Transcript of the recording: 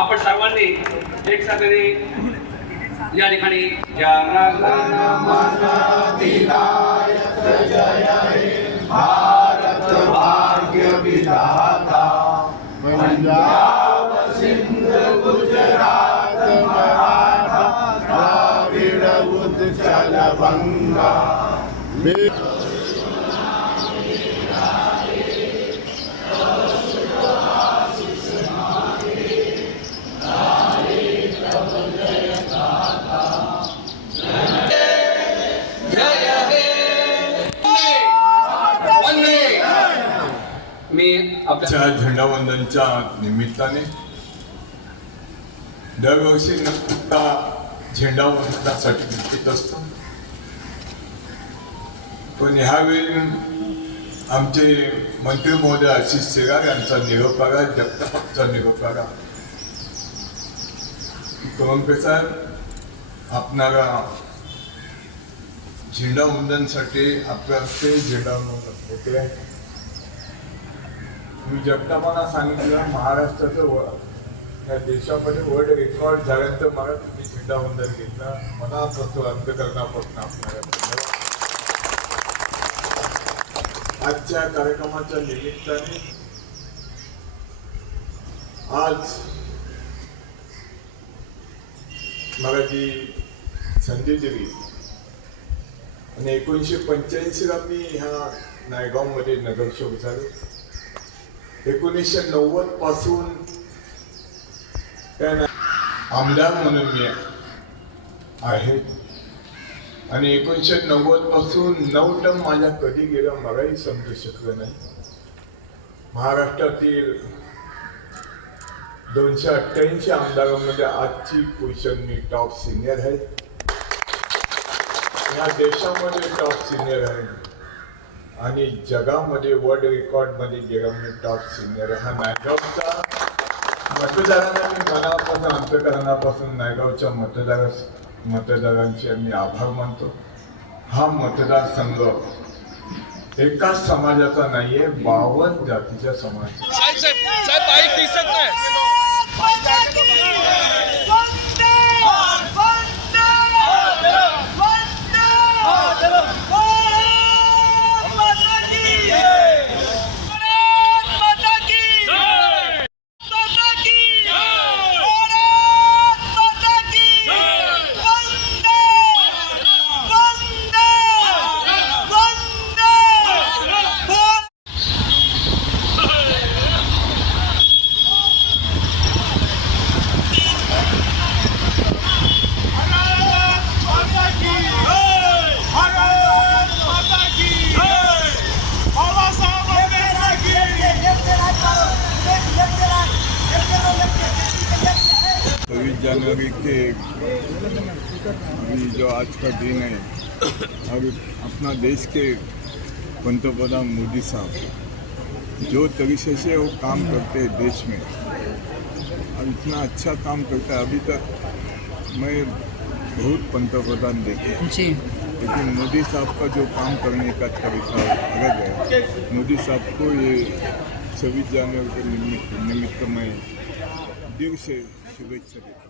आपण सर्वांनी एक साथी या ठिकाणी भारत भाग्य विधाता पंजाब सिंध गुजरात मराठा द्राविड़ उत्कल बंगा मी आपल्या झेंडावंदनच्या निमित्ताने दरवर्षी नक्कीचा झेंडावंदनासाठी निश्चित असतो, पण ह्यावेळी आमचे मंत्री महोदय आशिष शेलार यांचा निरोप आला, जगतापचा निरोप आला. कवंके साहेब आपणाला झेंडावंदनसाठी आपल्या ते झेंडावंदन होते आहे. मी जगतापांना सांगितलं महाराष्ट्राचं या देशामध्ये वर्ल्ड रेकॉर्ड झाल्यानंतर मला तुम्ही झेंडावंदन घेतला, मनापासून अंतकरणापासून आपल्याला धन्यवाद. आजच्या कार्यक्रमाच्या निमित्ताने आज मला जी संधी दिली आणि 1985ला मी ह्या नायगावमध्ये नगरसेवक झालो. 1990 पासून त्या आमदार म्हणून मी आहे आणि 1990 पासून 9 टर्म माझ्या कधी गेलं मलाही समजू शकलं नाही. महाराष्ट्रातील 288 आमदारांमध्ये आजची पोझिशन मी टॉप सिनियर आहे. या देशामध्ये टॉप सिनियर आहे आणि जगामध्ये वर्ल्ड रेकॉर्डमध्ये गेला मी टॉप सिनियर. हा नायगावचा मतदारांना मी मनापासून अंतकरणापासून नायगावच्या मतदारांचे मी आभार मानतो. हा मतदारसंघ एकाच समाजाचा नाहीये, 52 जातीच्या समाज. जनवरी के अभी जो आज का दिन है, और अपना देश के पंतप्रधान मोदी साहब जो तरीके से वो काम करते हैं देश में, और इतना अच्छा काम करता है. अभी तक मैं बहुत पंतप्रधान देखे, लेकिन मोदी साहब का जो काम करने का तरीका अलग है. मोदी साहब को ये 26 जनवरी के निमित्त में दिल से शुभेच्छा देता हूँ.